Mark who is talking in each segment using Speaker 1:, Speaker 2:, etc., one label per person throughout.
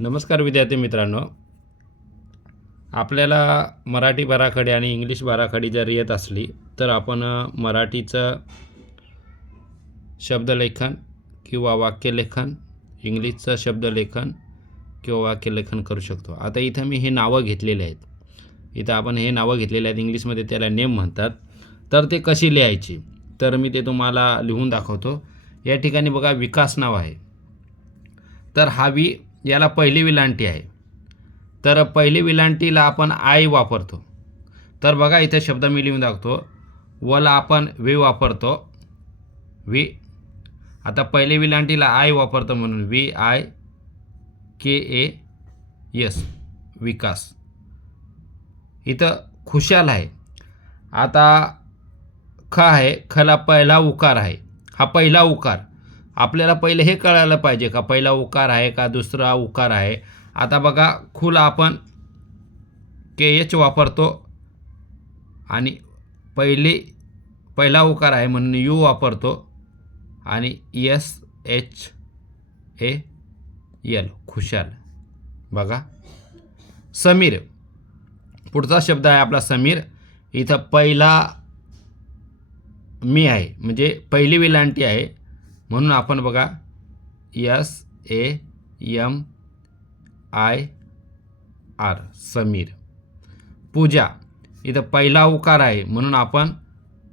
Speaker 1: नमस्कार विद्यार्थी मित्रांनो. आपल्याला मराठी बाराखडी आणि इंग्लिश बाराखडी जर येत असली तर आपण मराठीचं शब्दलेखन किंवा वाक्यलेखन इंग्लिशचं शब्दलेखन किंवा वाक्यलेखन करू शकतो. आता इथं मी हे नावं घेतलेले आहेत. इथं आपण हे नावं घेतलेले आहेत इंग्लिशमध्ये त्याला नेम म्हणतात. तर ते कशी लिहायची? तर मी ते तुम्हाला लिहून दाखवतो. या ठिकाणी बघा विकास नाव आहे. तर हा वी याला पहिली विलांटी आहे. तर पहिली विलांटीला आपण आय वापरतो. तर बघा इथे शब्द मी लिहून दाखवतो. वला आपण वी वापरतो. वी. आता पहिली विलांटीला आय वापरतो म्हणून V I K A S Vikas. इथं खुशाल आहे. आता ख आहे खला पहिला उकार आहे. हा पहिला उकार. आपल्याला पहिले हे कळायला पाहिजे का पहिला उकार आहे का दुसरा उकार आहे? आता बघा खुला आपण के एच वापरतो आणि पहिली पहिला उकार आहे म्हणून यू वापरतो आणि एस एच ए यल खुशाल. बघा. समीर. पुढचा शब्द आहे आपला समीर. इथं पहिला मी आहे म्हणजे पहिली विलांटी आहे. म्हणून आपण बघा S A M I R Sameer. Pooja इथं पहिला उकार आहे म्हणून आपण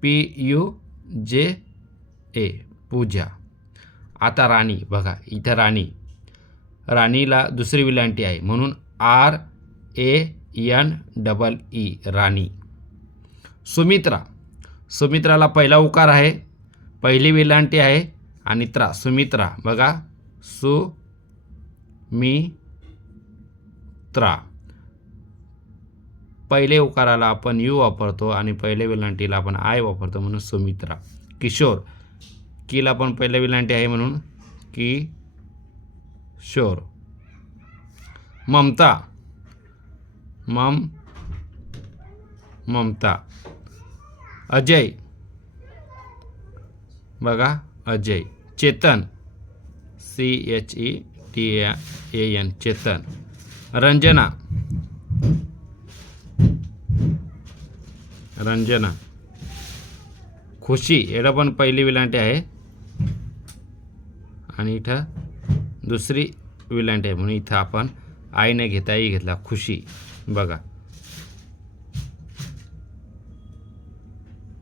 Speaker 1: पी यू जे ए पूजा. आता राणी बघा इथं राणी. राणीला दुसरी विलांटी आहे म्हणून R A N double E Rani. Sumitra सुमित्राला पहिला उकार आहे पहिली विलांटी आहे आणि त्रा सुमित्रा बघा. सु मी त्रा पहिले उकाराला आपण यू वापरतो आणि पहिले विलांटीला आपण आय वापरतो म्हणून सुमित्रा. किशोर कीला पण पहिल्या विलांटी आहे म्हणून की शोर ममता. मम ममता. अजय. बघा Ajay. Chetan. C H E T A N Chetan. Ranjana. Ranjana. Khushi एडं पण पहिली विलांटी आहे. आणि इथं दुसरी विलांटी आहे म्हणून इथं आपण आईने घेता आई घेतला खुशी. बघा.